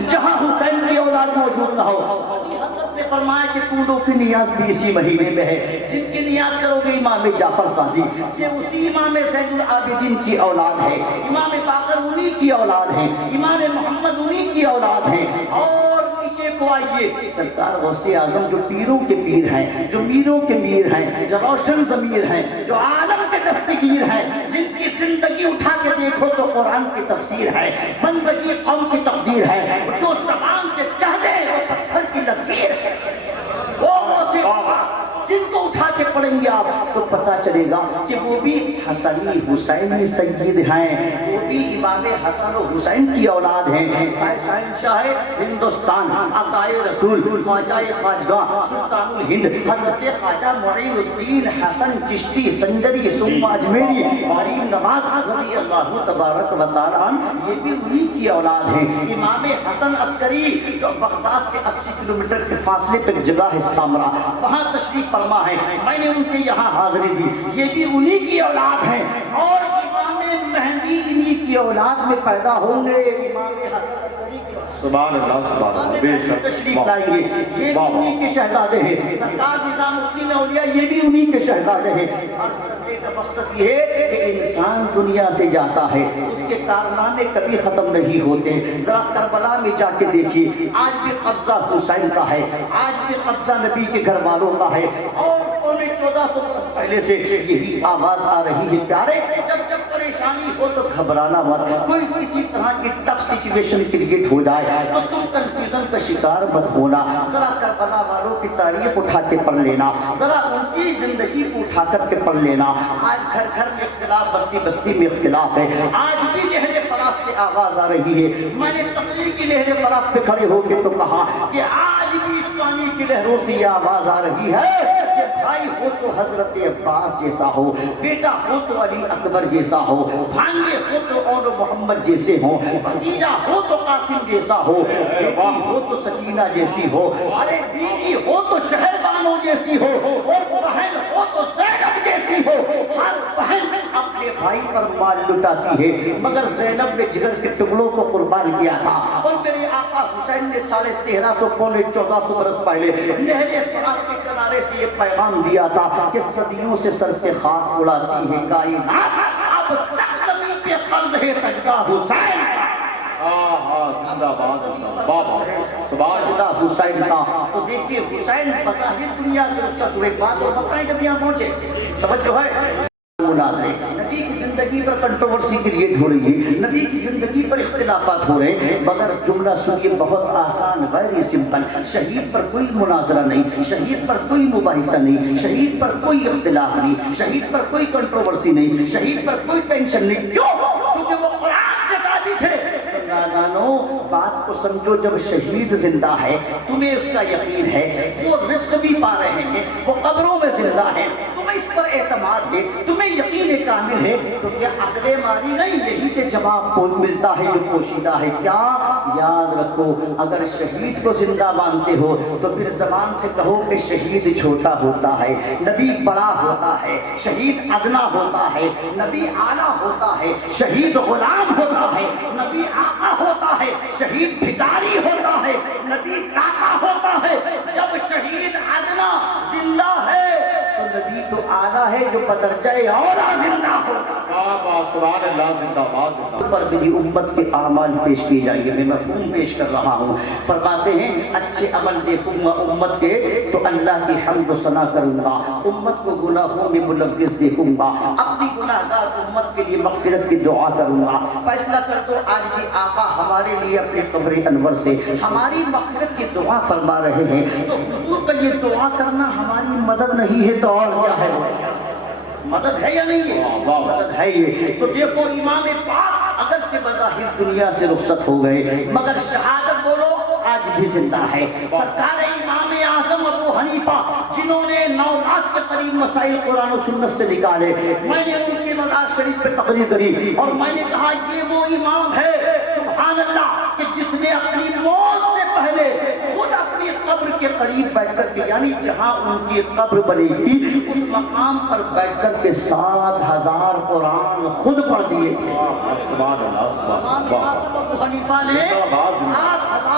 جہاں حسین کی اولاد موجود نہ ہو۔ حضرت نے فرمایا کہ پوروں کی نیاز بھی اسی مہینے میں ہے، جن کی نیاز کرو گے امام جعفر صادق، یہ اسی امام زین العابدین کی اولاد ہے، امام باقر انہی کی اولاد ہے، امام محمد انہی کی اولاد ہے۔ اور نیچے کو آئیے، سرکار غوث اعظم جو پیروں کے پیر ہیں، جو میروں کے میر ہیں، جو روشن ضمیر ہیں، جو عالم کے دستگیر ہیں، جن کی زندگی اٹھا کے دیکھو تو قرآن کی تفسیر ہے، بندگی قوم کی تقدیر ہے، جو زبان سے کہہ دے وہ پتھر کی لکیر ہے۔ وہ جن کو اٹھا کے پڑھیں گے آپ تو پتا چلے گا کہ وہ بھی حسنی حسینی سید ہیں، وہ بھی امام حسن و حسین کی اولاد ہیں۔ شاہ ہندوستان، عطائے رسول، خواجہ خواجگاہ، سلطان الہند، حضرت خواجہ معین الدین حسن چشتی سنجری صوفہ اجمیری غریب نواز رضی اللہ تبارک و تعالیٰ عنہ، یہ بھی انہی کی اولاد ہیں۔ امام حسن عسکری جو بغداد سے 80 کلومیٹر کے فاصلے پر جگہ ہے سامرا، وہاں تشریف فرما ہے، میں نے ان کے یہاں حاضری دی، یہ بھی انہی کی اولاد ہیں۔ اور امام مہدی انہی کی اولاد میں پیدا ہوں گے، امام حسن عسکری کی سبحان اللہ سبحان اللہ، بے شک تشریف لائیں گے، یہ بھی انہی کے شہزادے ہیں۔ سرکار نظام الدین اولیاء یہ بھی انہی کے شہزادے ہیں۔ عرض کرنے کا مقصد یہ ہے کہ انسان دنیا سے جاتا ہے، اس کے کارنامے کبھی ختم نہیں ہوتے۔ ذرا کربلا میں جا کے دیکھیے، آج بھی قبضہ حسین کا ہے، آج بھی قبضہ نبی کے گھر والوں کا ہے، اور 1400 برس پہلے سے یہی آواز آ رہی ہے، پیارے جب پریشانی ہو تو گھبرانا مت، کوئی کسی طرح کی ٹف سچویشن کریٹ ہو جائے تو تم کنفیوژن کا شکار مت ہونا۔ ذرا کربلا والوں کی تاریخ اٹھا کے پڑھ لینا، ذرا ان کی زندگی کو اٹھا کر کے پڑھ لینا۔ آج گھر گھر میں اختلاف، بستی بستی میں اختلاف ہے، آج بھی لہر فراق سے آواز آ رہی ہے۔ میں نے تقریر کی لہر فراق پہ کھڑے ہو کے تو کہا کہ آج بھی اس پانی کی لہروں سے یہ آواز آ رہی ہے کہ بھائی ہو تو حضرت عباس جیسا ہو، بیٹا ہو تو علی اکبر جیسا ہو، بھانجے ہو تو اور محمد جیسے ہوں، بھتیجا ہو تو قاسم جیسا ہو، بیٹی ہو تو سکینہ جیسی ہو، ارے بیٹی ہو تو شہر بانو جیسی ہو، اور بہن ہو تو زینب جیسی ہو۔ ہر بہن اپنے بھائی پر مال لٹاتی ہے، مگر زینب نے جگر کے ٹکڑوں کو قربان کیا تھا۔ اور میرے آقا حسین نے 1350 پونے 1400 برس پہلے نہر فرات کے کنارے سے یہ پیغام دیا تھا کہ صدیوں سے سر سے خاک اڑاتی ہے کائنات، اب تک زمین پہ قرض ہے سجدہ حسین کا۔ زندہ باد بابا سبحان اللہ حسین کا۔ تو دیکھیے حسین بظاہر دنیا سے رخصت ہوئے، بات اور بتائیں جب یہاں پہنچے سمجھ جو ہے مناظرے، نبی کی زندگی پر کنٹروورسی کریٹ ہو رہی ہے، نبی کی زندگی پر اختلافات ہو رہے ہیں، مگر جملہ سنیے بہت آسان، غیر سمپل۔ شہید پر کوئی مناظرہ نہیں، شہید پر کوئی مباحثہ نہیں، شہید پر کوئی اختلاف نہیں، شہید پر کوئی کنٹروورسی نہیں، شہید پر کوئی ٹینشن نہیں۔ کیوں؟ کیونکہ وہ قرآن سے ثابت ہے۔ نادانو بات کو سمجھو، جب شہید زندہ ہے تمہیں اس کا یقین ہے، وہ رزق بھی پا رہے ہیں، وہ قبروں میں زندہ ہے، تمہیں اس پر اعتماد ہے، تمہیں یقین کامل ہے، تو کیا عقلیں ماری گئی؟ یہی سے جواب ملتا ہے جو پوشیدہ ہے۔ کیا یاد رکھو، اگر شہید کو زندہ مانتے ہو تو پھر زبان سے کہو کہ شہید چھوٹا ہوتا ہے، نبی بڑا ہوتا ہے، شہید ادنا ہوتا ہے، نبی اعلیٰ ہوتا ہے، شہید غلام ہوتا ہے، نبی آقا ہوتا ہے، شہید بھکاری ہوتا ہے، نبی داتا ہوتا ہے۔ جب شہید ادنا زندہ ہے تو نبی تو اعلیٰ ہے جو بدرجہ اولیٰ زندہ ہوتا ہے۔ سبحان اللہ زندہ باد۔ پر میری امت کے اعمال پیش کیے جائیں، میں مفہوم پیش کر رہا ہوں۔ فرماتے ہیں اچھے عمل دیکھوں گا امت کے تو اللہ کی حمد و ثنا کروں گا، امت کو گناہوں میں ملوث دیکھوں گا، اپنی گناہگار امت کے لیے مغفرت کی دعا کروں گا۔ فیصلہ کر دو آج بھی آقا ہمارے لیے اپنے قبر انور سے ہماری مغفرت کی دعا فرما رہے ہیں، تو حضور کا یہ دعا کرنا ہماری مدد نہیں ہے تو اور کیا ہے؟ مدد ہے یا نہیں ہے؟ مدد ہے یہ۔ تو دیکھو امام پاک اگرچہ بظاہر دنیا سے رخصت ہو گئے مگر شہادت بولو آج بھی زندہ ہے۔ سرکار امام اعظم ابو حنیفہ جنہوں نے 9 لاکھ کے قریب مسائل قرآن و سنت سے نکالے، میں نے ان کے مزار شریف پہ تقریر کری اور میں نے کہا یہ وہ امام ہے سبحان اللہ کہ جس نے اپنی موت سے پہلے خود اپنی قبر کے قریب بیٹھ کر کے، یعنی جہاں ان کی قبر بنے گی اس مقام پر بیٹھ کر کے 7000 قرآن خود پڑھ دیے تھے۔ سبحان اللہ سبحان اللہ۔ امام اعظم ابو حنیفہ نے 7000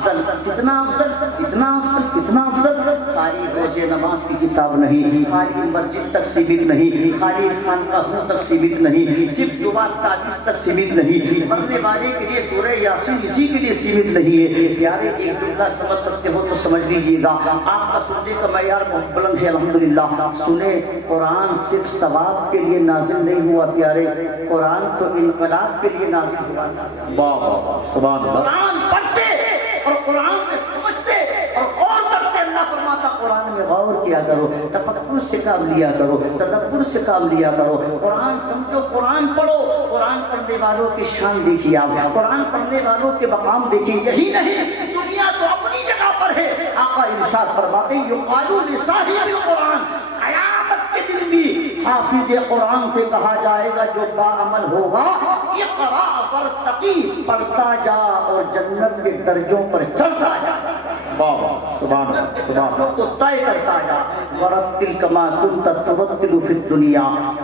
افضل، کتنا افضل، کتنا افضل، کتنا افضل. خالی روز نماز کی کتاب نہیں، خالی مسجد تک سیمت نہیں، خالی خانقاہوں تک سیمت نہیں، صرف دعا تعویذ تک سیمت نہیں، مرنے والے کے لیے سورہ یاسین اسی کے لیے سیمت نہیں ہے. پیارے ایک جملہ سمجھ سکتے ہو تو سمجھ لیجیے گا. آپ کا سننے کا معیار بہت بلند ہے الحمدللہ. سنیں، قرآن صرف ثواب کے لیے نازل نہیں ہوا پیارے، قرآن تو انقلاب کے لیے نازل ہوا. واہ واہ واہ سبحان اللہ. قرآن پڑھتے اور قرآن میں سمجھتے اور غور کرتے. اللہ فرماتا قرآن میں غور کیا کرو، تفکر سے کام لیا کرو، تدبر سے کام لیا کرو. قرآن سمجھو، قرآن پڑھو. قرآن پڑھنے والوں کی شان دیکھیے آپ، قرآن پڑھنے والوں کے مقام دیکھیے. یہی نہیں، دنیا تو اپنی جگہ پر ہے. آقا ارشاد فرماتے ہیں یقال لصاحب القرآن، قیامت کے دن بھی حافظ قرآن سے کہا جائے گا جو باعمل ہوگا، اقرا ورتقی، پڑھتا جا اور جنت کے درجوں پر چڑھتا جا. واہ واہ سبحان اللہ سبحان جو اللہ. کو طے کرتا جا. ورتل کما کنت ترتل فی الدنیا،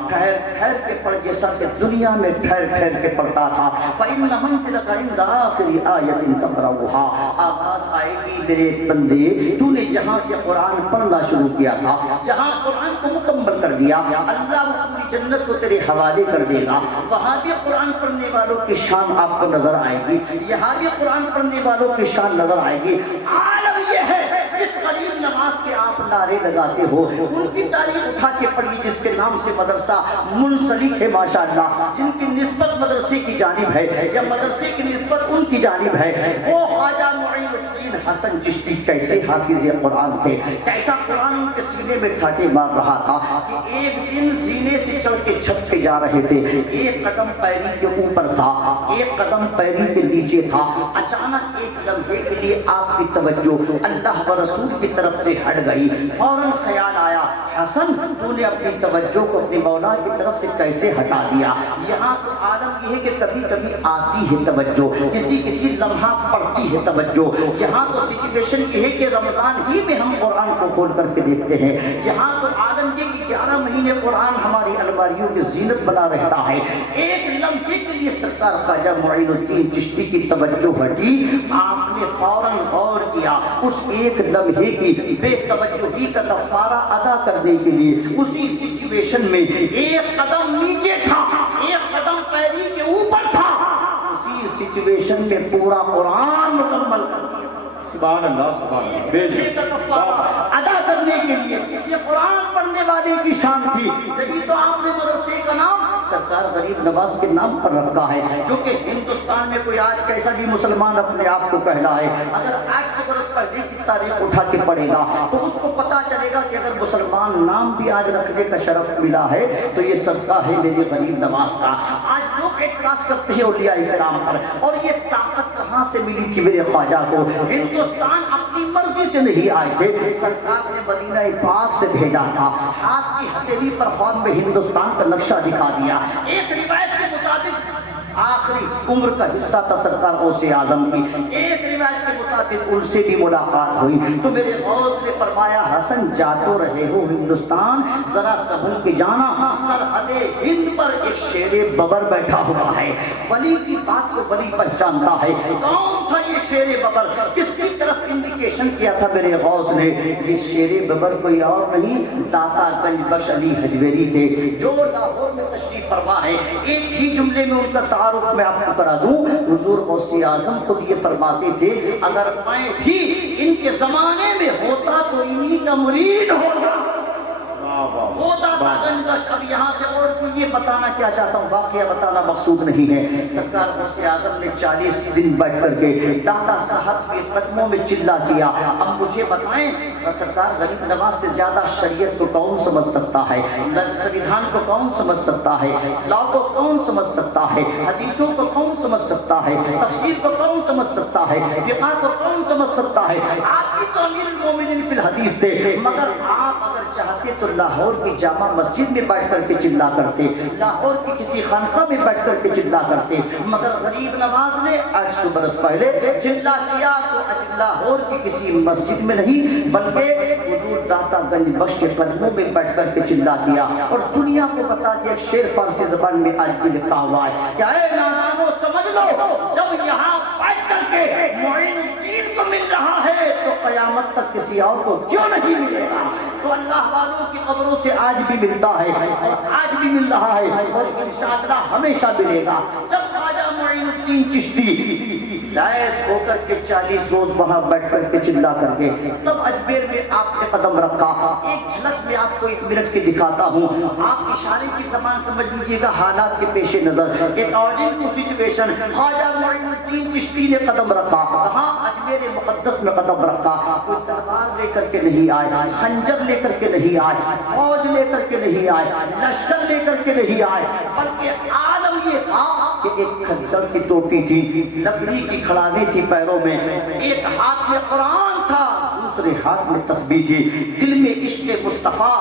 ٹھہر ٹھہر کے پڑھ جیسا کہ دنیا میں ٹھہر ٹھہر کے پڑھتا تھا. فإن منزلک عند آخر آیت تقرأها، آواز آئے گی میرے بندے تو نے جہاں سے قرآن پڑھنا شروع کیا تھا، جہاں قرآن کو مکمل کر دیا، اللہ پوری جنت کو تیرے حوالے کر دے گا. وہاں بھی قرآن پڑھنے والوں کی شان آپ کو نظر آئے گی، یہاں بھی قرآن پڑھنے والوں کی شان نظر آئے گی. عالم یہ ہے جس غریب نماز کے آپ نعرے لگاتے ہو ان کی تاریخ اٹھا کے پڑھیے، جس کے نام سے مدرسہ منسلک ہے ماشاءاللہ، جن کی نسبت مدرسے کی جانب ہے یا مدرسے کی نسبت ان کی جانب ہے. وہ خواجہ معین الدین حسن چشتی کیسے حافظ قرآن تھے، کیسا قرآن ان کے سینے میں ٹھاٹے مار رہا تھا کہ ایک دن سینے سے چل کے چھت پہ جا رہے تھے، ایک قدم پیری کے اوپر تھا، ایک قدم پیری کے نیچے تھا. اچانک ایک لمحے کے لیے آپ کی توجہ اللہ و رسول کی طرف سے ہٹ گئی. فوراً خیال آیا حسن تو نے اپنی توجہ کو اپنی مولا کی طرف سے کیسے ہٹا دیا. یہاں تو عالم یہ ہے کہ کبھی کبھی آتی ہے توجہ، کسی کسی لمحہ پڑتی ہے توجہ. یہاں تو سچویشن یہ ہے کہ رمضان ہی میں ہم قرآن کو کھول کر کے دیکھتے ہیں. یہاں تو عالم یہ کہ 11 مہینے قرآن ہماری الماریوں کی زینت بنا رہتا ہے. ایک لمحے کے لیے سرکار خواجہ معین الدین چشتی کی توجہ ہٹی، آپ نے فوراً غور کیا. اس ایک لمحے کی بے توجہی کا کفارہ ادا کرنے کے لیے اسی سچویشن میں ایک قدم نیچے تھا، ایک قدم پیری کے اوپر تھا، اسی سچویشن میں پورا قرآن مکمل کر دیا. سبحان اللہ سبحان اللہ. بے شک ادا کرنے کے لیے یہ قرآن پڑھنے والے کی شان تھی. جبھی تو آپ نے مدرسے کا نام سرکار غریب نواز کے نام پر رکھا ہے، جو کہ ہندوستان میں کوئی آج کیسا بھی مسلمان اپنے آپ کو کہلائے، اگر 800 برس پہلے کی تاریخ اٹھا کے پڑھے گا تو اس کو پتا چلے گا کہ اگر مسلمان نام بھی آج رکھنے کا شرف ملا ہے تو یہ صدقہ ہے میرے غریب نواز کا. آج لوگ اعتراض کرتے ہیں اولیاء کرام پر، اور یہ طاقت کہاں سے ملی تھی میرے خواجہ کو؟ ہندوستان اپنی مرضی سے نہیں آئے تھے، سرکار نے مدینہ پاک سے بھیجا تھا. ہاتھ کی ہتھیلی پر خواب میں ہندوستان کا نقشہ دکھا دیا. ایک روایت کے مطابق آخری عمر کا حصہ تھا سرکار غوث اعظم کی. ایک روایت کے مطابق ان سے بھی ملاقات ہوئی تو میرے غوث نے فرمایا حسن جا تو رہے ہو ہندوستان، ذرا سہوں کے جانا سرحد ہند پر ایک شیر ببر بیٹھا ہوا ہے. ولی کی بات کو ولی پہچانتا ہے. کون تھا یہ شیر ببر؟ کس کی طرف انڈیکیشن کیا تھا میرے غوث نے؟ یہ شیر ببر کوئی اور نہیں، داتا گنج بخش علی حجویری تھے جو لاہور میں تشریف فرما ہے. ایک ہی جملے میں ان کا تعارف میں آپ کو کرا دوں. حضور غوث اعظم خود یہ فرماتے تھے اگر میں بھی ان کے زمانے میں ہوتا تو انہی کا مرید ہوتا. وہ داتا گنج بخش. اب یہاں سے اور یہ بتانا کیا چاہتا ہوں، واقعہ بتانا مقصود نہیں ہے. سرکار غوث اعظم نے 40 دن بیٹھ کر کے داتا صاحب کے قدموں میں چلا کیا. اب مجھے بتائیں سرکار غریب نواز سے زیادہ شریعت کو کون سمجھ سکتا ہے، سنویدھان کو کون سمجھ سکتا ہے، لا کو کون سمجھ سکتا ہے، حدیثوں کو کون سمجھ سکتا ہے، تفسیر کو کون سمجھ سکتا ہے، فقہ کو کون سمجھ سکتا ہے. آپ بھی تو امیر المومنین فی الحدیث تھے، مگر آپ اگر چاہتے تو لاہور کی جامع مسجد میں بیٹھ کر کے چلا کرتے، لاہور کی کسی خانقاہ میں بیٹھ کر کے چلا کرتے. مگر غریب نواز نے 800 برس پہلے چلا کیا تو لاہور کی کسی مسجد میں نہیں بلکہ حضور داتا گنج بخش کے قدموں میں بیٹھ کر کے چلا کیا. اور دنیا کو بتا دیا ایک شعر فارسی زبان میں آج بھی لکھا ہوا ہے کہ اے نادانو سمجھ لو جب یہاں بیٹھ کر کے کے معین الدین کو مل رہا ہے تو قیامت تک کسی اور کو کیوں نہیں ملے گا؟ تو اللہ والوں کی قبروں سے آج بھی ملتا ہے اور آج بھی مل رہا ہے اور انشاءاللہ ہمیشہ ملے گا۔ جب خواجہ معین الدین چشتی لائس ہو کر کے 40 روز وہاں بیٹھ کر کے چلا کر کے تب اجمیر میں آپ نے قدم رکھا، ایک جھلک میں آپ کو 1 منٹ کی دکھاتا ہوں، آپ اشارے کی زبان سمجھ لیجئے گا حالات کے پیش نظر ایک آرڈینری سچویشن۔ خواجہ معین الدین چشتی نے قدم رکھا، کہاں؟ اجمیر مقدس میں قدم رکھا۔ کوئی تلوار لے کر کے نہیں آئے، خنجر لے کر کے نہیں آئے، فوج لے کر کے نہیں آئے، لشکر لے کر کے نہیں آئے، بلکہ عالم یہ تھا کہ ایک کھدر کی ٹوپی تھی، لکڑی کی کھڑاوی تھی پیروں میں، ایک ہاتھ میں قرآن تھا، دوسرے ہاتھ میں تسبیح تھی، دل میں عشق مصطفیٰ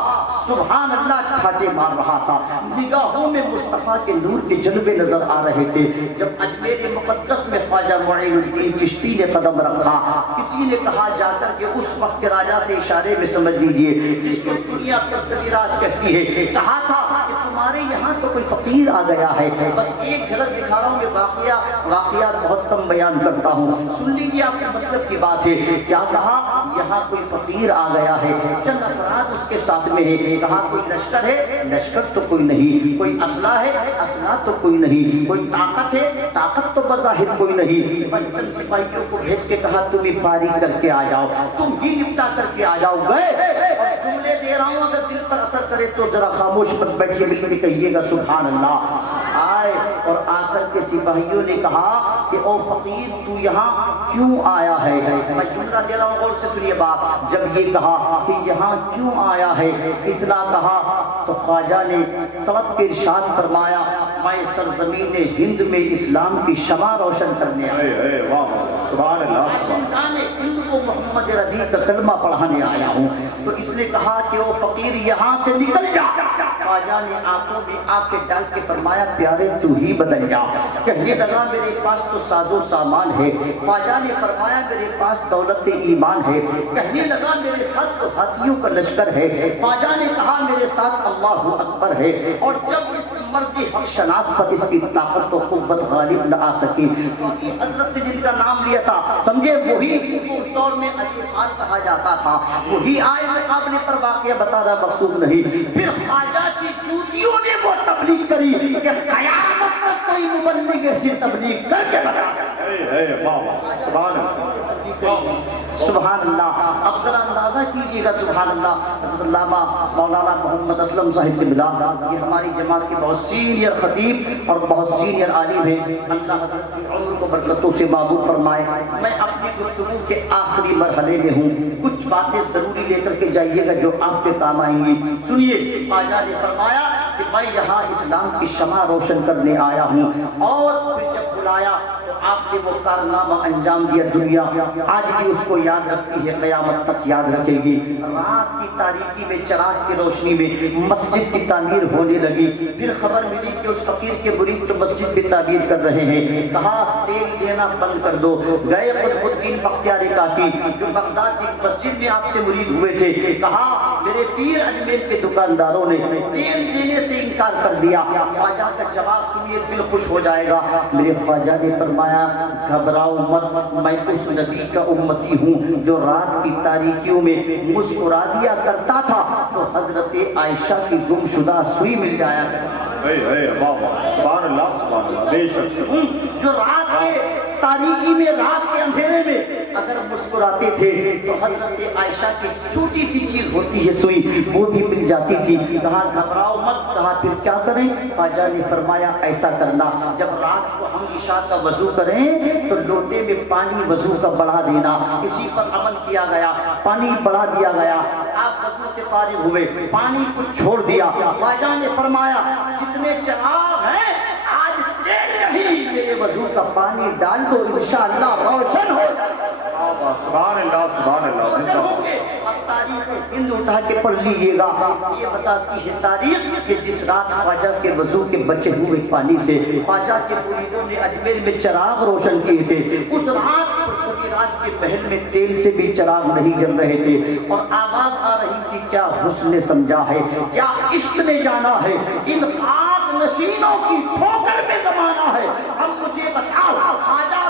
سبحان اللہ ٹھاٹے مار رہا تھا، نگاہوں میں مصطفیٰ کے نور کے جلوے نظر آ رہے تھے۔ جب اجمیر مقدس میں خواجہ معین الدین چشتی نے قدم رکھا، کسی نے کہا جا کر کے اس وقت کے راجہ سے اشارے میں سمجھ لیجئے جس کو دنیا پرتوی راج کہتی ہے، کہا تھا کہ تمہارے یہاں تو کوئی فقیر آ گیا ہے، بس ایک جھلک دکھا رہا ہوں، یہ واقعات بہت کم بیان کرتا ہوں، سن لیجئے آپ کے مطلب کی بات ہے۔ کیا کہا؟ یہاں کوئی فقیر آ گیا ہے، چند افراد اس کے ساتھ میں ہے، کہا کوئی لشکر ہے، لشکر تو کوئی نہیں، کوئی اسلحہ ہے، اسلحہ تو کوئی نہیں، کوئی طاقت ہے، طاقت تو بظاہر کوئی نہیں، بس چند سپاہیوں کو بھیج کے کہا تم ہی فارغ کر کے آ جاؤ، تم ہی نپٹا کر کے آ جاؤ۔ گئے اور جملے دے رہا ہوں، اگر دل پر اثر کرے تو ذرا خاموش پر بیٹھیے، مل کے کہیے گا سبحان اللہ۔ آئے اور آ کر کے سپاہیوں نے کہا کہ او فقیر تو یہاں کیوں آیا ہے؟ میں جملہ دے رہا ہوں، غور سے سنیے بات۔ جب یہ کہا کہ یہاں کیوں آیا ہے، اتنا کہا تو خواجہ نے تڑپ کے ارشاد فرمایا میں سرزمین ہند میں اسلام کی شمع روشن کرنے آیا ہوں، سبحان اللہ، شمشان ہند کو محمد ربی کا کلمہ پڑھانے آیا ہوں۔ تو اس نے کہا کہ او فقیر یہاں سے نکل جا۔ خواجہ نے آنکھوں میں آنکھیں ڈال کے فرمایا پیارے تو ہی بدل جا۔ کہنے لگا میرے پاس تو ساز و سامان ہے، خواجہ نے فرمایا میرے پاس دولت ایمان ہے، کہنے لگا میرے ساتھ تو ہاتھیوں کا لشکر ہے، خواجہ نے کہا میرے ساتھ اللہ اکبر ہے۔ اور جب اس مرد حق شناس پر اس کی طاقت و قوت غالب نہ آ سکی، کیونکہ حضرت نے جن کا نام لیا تھا سمجھے وہی اس دور میں عجیبان کہا جاتا تھا، وہی آئے مقابلے پر واقعہ بتانا مقصود نہیں۔ پھر خواجہ کی چوٹیوں نے وہ تبلیغ کری کہ قیامت تک کوئی مبلغ ایسی تبلیغ کر کے بتا سبحان اللہ۔ اب ذرا اندازہ کیجئے گا سبحان اللہ، حضرت علامہ مولانا محمد اسلم صاحب کے بلاد، یہ ہماری جماعت کے بہت سینئر خطیب اور بہت سینئر عالم ہیں، اللہ حضرت کی عمر کو برکتوں سے معبود فرمائے۔ میں اپنی گفتگو کے آخری مرحلے میں ہوں، کچھ باتیں ضروری لے کر کے جائیے گا جو آپ کے کام آئیں گی۔ سنیے، خواجہ نے فرمایا کہ میں یہاں اسلام کی شمع روشن کرنے آیا ہوں، اور پھر جب بلایا تو آپ نے وہ کارنامہ انجام دیا، دنیا آج بھی اس کو یاد رکھتی ہے، قیامت تک یاد رکھے گی۔ رات کی تاریکی میں چراغ کی روشنی میں مسجد کی تعمیر ہونے لگی، پھر خبر ملی کہ اس فقیر کے مرید تو مسجد بھی تعمیر کر رہے ہیں، کہا تیل دینا بند کر دو۔ گئے قطب الدین بختیار کاکی جو بغداد کی مسجد میں آپ سے مرید ہوئے تھے، کہا میرے پیر اجمیر کے دکانداروں نے تیل دینے سے انکار کر دیا۔ خواجہ کا جواب سنیے، دل خوش ہو جائے گا۔ میرے خواجہ نے فرمایا گھبراؤ مت، میں اس نبی کا امتی ہوں جو رات کی تاریکیوں میں مسکرا دیا کرتا تھا تو حضرت عائشہ کی گمشدہ سوئی مل جایا سبحان اللہ، سبحان اللہ، بے شک جو رات کے تاریکی میں، رات کے اندھیرے میں اگر مسکراتے تھے تو حضرت عائشہ کی چھوٹی سی چیز ہوتی ہے سوئی، وہ بھی مل جاتی تھی۔ کہا گھبراؤ مت، کہا پھر کیا کریں؟ خواجہ نے فرمایا ایسا کرنا، جب رات کو ہم عشاء کا وضو کریں تو لوٹے میں پانی وضو کا بڑھا دینا۔ اسی پر عمل کیا گیا، پانی بڑھا دیا گیا، آپ وضو سے فارغ ہوئے، پانی کو چھوڑ دیا۔ خواجہ نے فرمایا جتنے چراغ ہیں آج تیل نہیں، میرے وضو کا پانی ڈال دو، انشاءاللہ روشن ہو جائے۔ سبحان اللہ، سبحان اللہ۔ اب تاریخ ہند اٹھا کے پڑھ لیجیے گا، یہ بتاتی ہے تاریخ کہ جس رات خواجہ کے وضو کے بچے ہوئے پانی سے خواجہ کے مریدوں نے اجمیر میں چراغ روشن کیے تھے، اس رات پرتوی راج کے محل میں تیل سے بھی چراغ نہیں جل رہے تھے، اور آواز آ رہی تھی کیا حسن نے سمجھا ہے، کیا عشق نے جانا ہے، ان خاک نشینوں کی ٹھوکر میں زمانہ ہے۔ اب مجھے بتاؤ خواجہ